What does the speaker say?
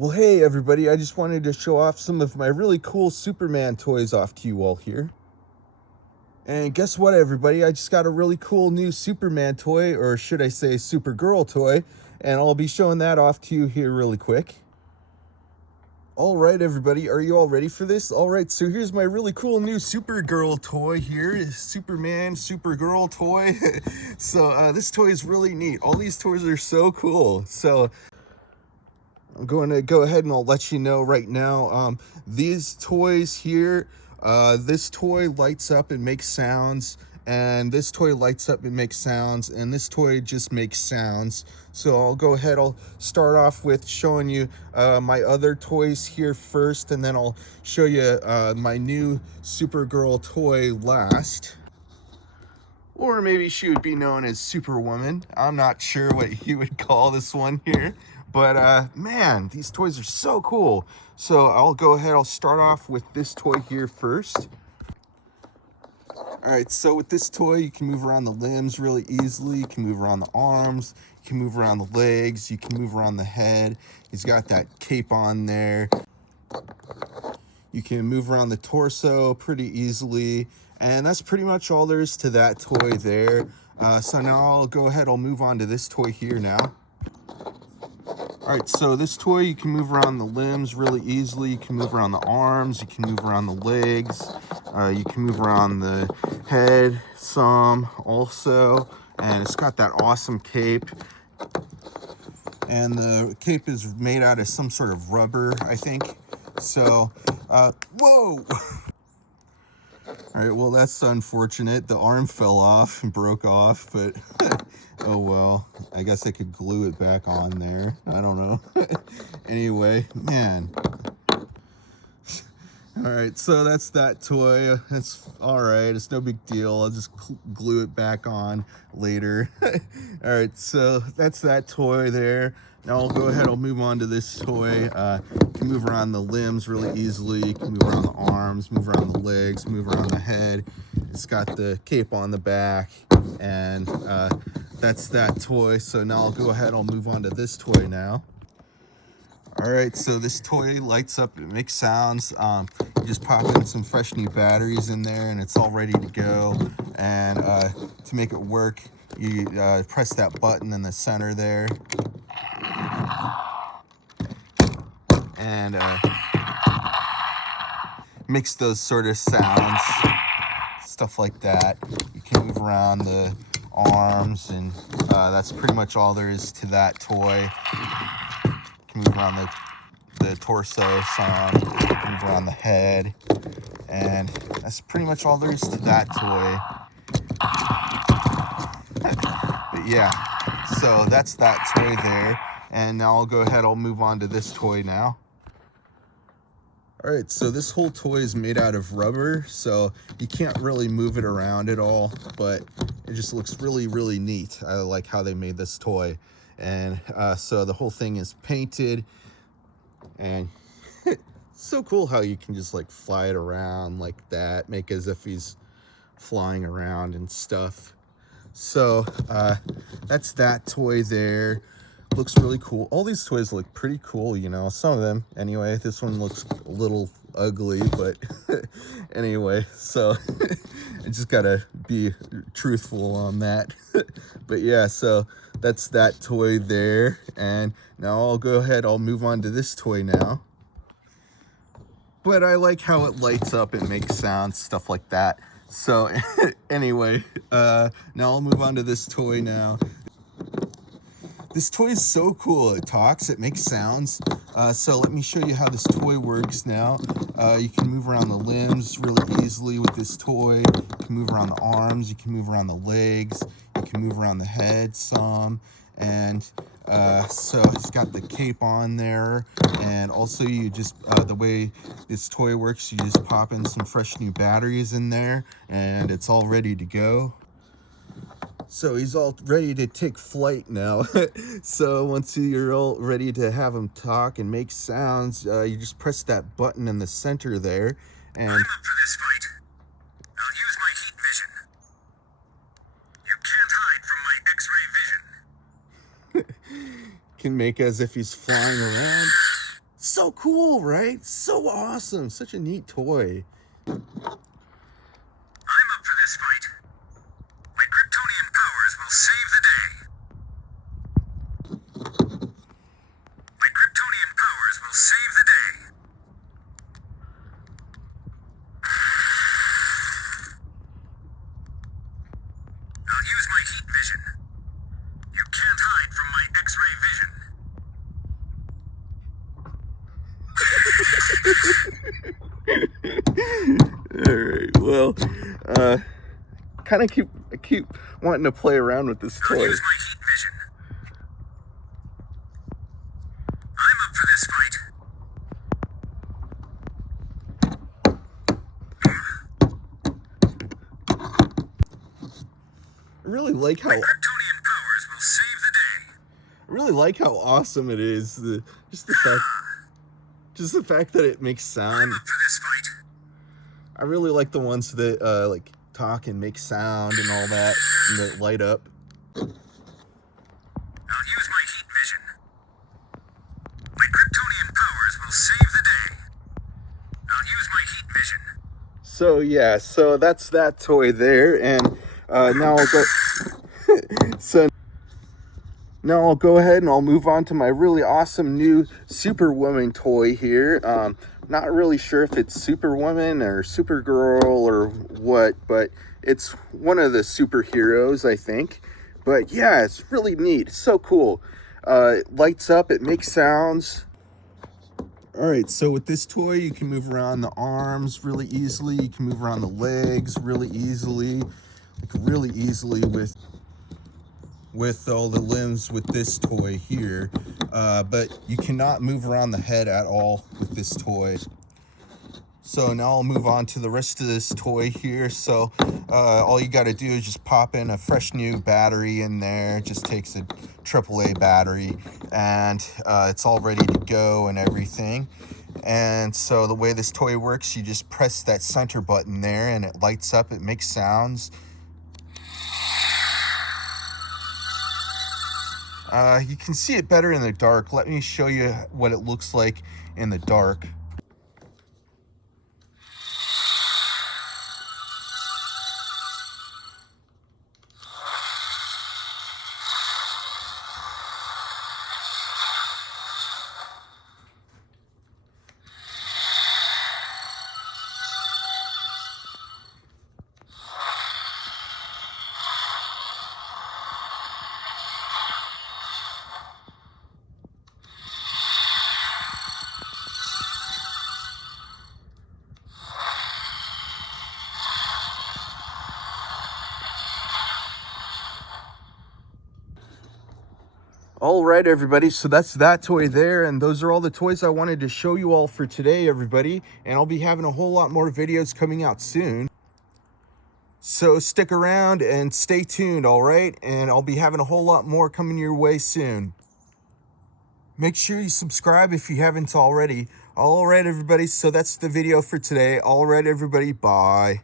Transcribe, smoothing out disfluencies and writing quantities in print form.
Well, hey everybody, I just wanted to show off some of my really cool Superman toys off to you all here. And guess what everybody, I just got a really cool new Superman toy, or should I say Supergirl toy, and I'll be showing that off to you here really quick. Alright everybody, are you all ready for this? Alright, so here's my really cool new Supergirl toy here. Superman, Supergirl toy. So this toy is really neat. All these toys are so cool. So I'm going to go ahead and I'll let you know right now. These toys here, this toy lights up and makes sounds, and this toy lights up and makes sounds, and this toy just makes sounds. So I'll go ahead, I'll start off with showing you my other toys here first, and then I'll show you my new Supergirl toy last. Or maybe she would be known as Superwoman. I'm not sure what you would call this one here. But man, these toys are so cool. So I'll go ahead, I'll start off with this toy here first. Alright, so with this toy, you can move around the limbs really easily. You can move around the arms. You can move around the legs. You can move around the head. He's got that cape on there. You can move around the torso pretty easily. And that's pretty much all there is to that toy there. So now I'll go ahead, I'll move on to this toy here now. Alright, so this toy, you can move around the limbs really easily. You can move around the arms, you can move around the legs, you can move around the head some also. And it's got that awesome cape. And the cape is made out of some sort of rubber, I think. So, whoa! Alright, well that's unfortunate. The arm fell off and broke off, but oh well. I guess I could glue it back on there. I don't know. Anyway, man. Alright, so that's that toy. It's alright, it's no big deal. I'll just glue it back on later. Alright, so that's that toy there. Now I'll go ahead, I'll move on to this toy. You can move around the limbs really easily. You can move around the arms, move around the legs, move around the head. It's got the cape on the back, and that's that toy. So now I'll go ahead, I'll move on to this toy now. Alright, so this toy lights up, it makes sounds. You just pop in some fresh new batteries in there and it's all ready to go. And to make it work, you press that button in the center there. And makes those sort of sounds, stuff like that. You can move around the arms, and that's pretty much all there is to that toy. You can move around the torso some, move around the head, and that's pretty much all there is to that toy. But yeah, so that's that toy there. And now I'll go ahead, I'll move on to this toy now. Alright, so this whole toy is made out of rubber, so you can't really move it around at all, but it just looks really, really neat. I like how they made this toy. And so the whole thing is painted, and so cool how you can just like fly it around like that, make as if he's flying around and stuff. So that's that toy there. Looks really cool. All these toys look pretty cool, you know, some of them anyway. This one looks a little ugly, but anyway, so I just gotta be truthful on that. But yeah, so that's that toy there. And now I'll go ahead, I'll move on to this toy now. But I like how it lights up and makes sounds, stuff like that. So anyway, now I'll move on to this toy now. This toy is so cool. It talks, it makes sounds. So let me show you how this toy works now. You can move around the limbs really easily with this toy. You can move around the arms, you can move around the legs, you can move around the head some. And so it's got the cape on there. And also you just, the way this toy works, you just pop in some fresh new batteries in there and it's all ready to go. So he's all ready to take flight now. So once you're all ready to have him talk and make sounds, you just press that button in the center there. And I'm up for this fight. I'll use my heat vision. You can't hide from my X-ray vision. can make as if he's flying around. So cool, right? So awesome. Such a neat toy. I'm up for this fight. My Kryptonian powers will save the day. My Kryptonian powers will save the day. I'll use my heat vision. You can't hide from my X-ray vision. All right. Well, kind of keep wanting to play around with this I'll toy. use my heat vision. I'm up for this fight. I really like how My Kryptonian powers will save the day. I really like how awesome it is. Just the fact that it makes I'm sound. up for this fight. I really like the ones that like talk and make sound and all that, and that light up. I'll use my heat vision. My Kryptonian powers will save the day. I'll use my heat vision. So yeah, so that's that toy there, and now I'll go. So now I'll go ahead and I'll move on to my really awesome new Superwoman toy here. Not really sure if it's Superwoman or Supergirl or what, but it's one of the superheroes, I think. But yeah, it's really neat. It's so cool. It lights up, it makes sounds. All right, so with this toy, you can move around the arms really easily. You can move around the legs really easily, with all the limbs with this toy here, but you cannot move around the head at all with this toy. So now I'll move on to the rest of this toy here. So all you got to do is just pop in a fresh new battery in there. It just takes a AAA battery, and it's all ready to go and everything. And so the way this toy works, you just press that center button there and it lights up, it makes sounds. You can see it better in the dark. Let me show you what it looks like in the dark. All right, everybody, so that's that toy there, and those are all the toys I wanted to show you all for today, everybody, and I'll be having a whole lot more videos coming out soon. So stick around and stay tuned, all right? And I'll be having a whole lot more coming your way soon. Make sure you subscribe if you haven't already. All right, everybody, so that's the video for today. All right, everybody, bye.